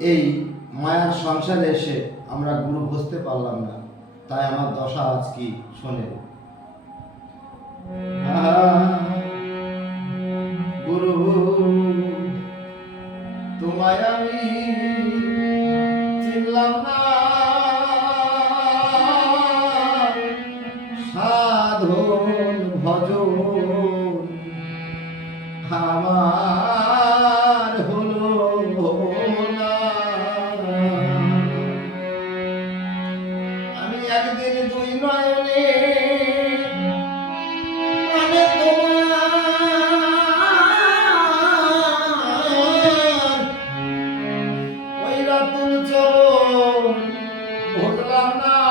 এই মায়ার সংসারে এসে আমরা গুরু বুঝতে পারলাম না। তাই আমার দশা আজ কি শোনে? গুরু Buat.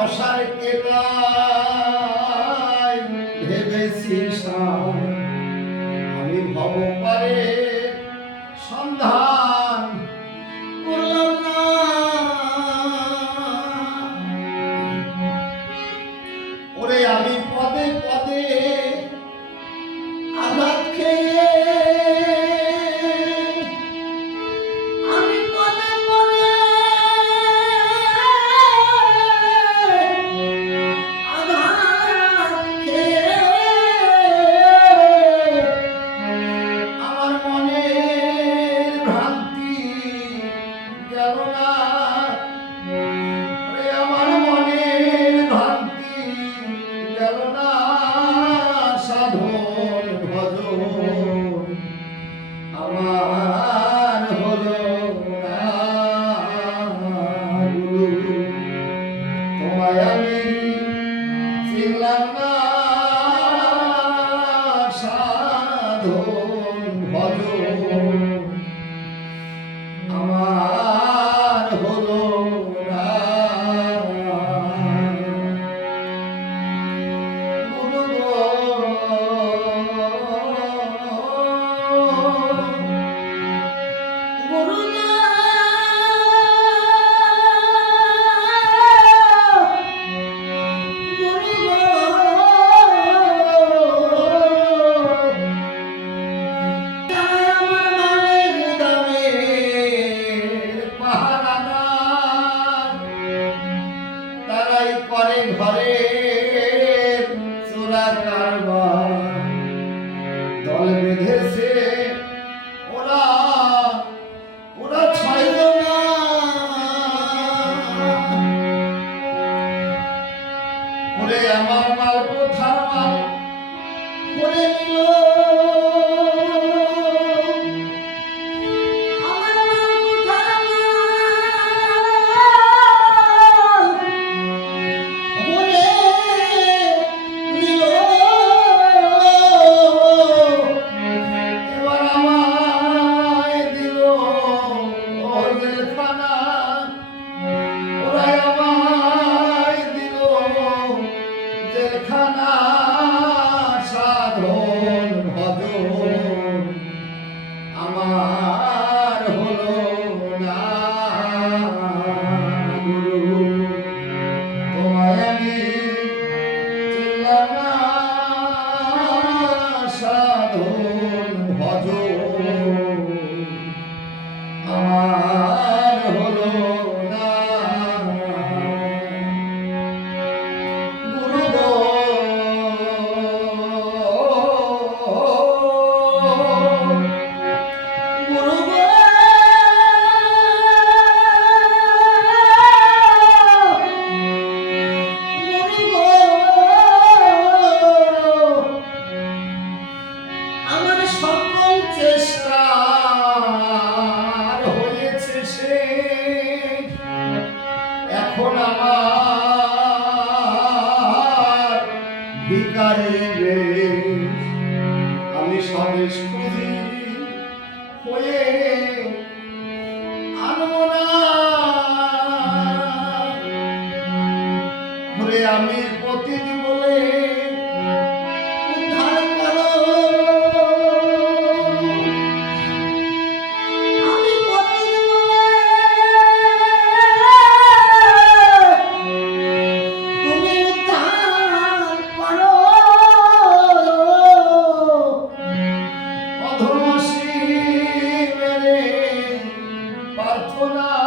আশার কেতায় ভেবেছি সামনে দেখলাম না সাধু। All in his Hallelujah. না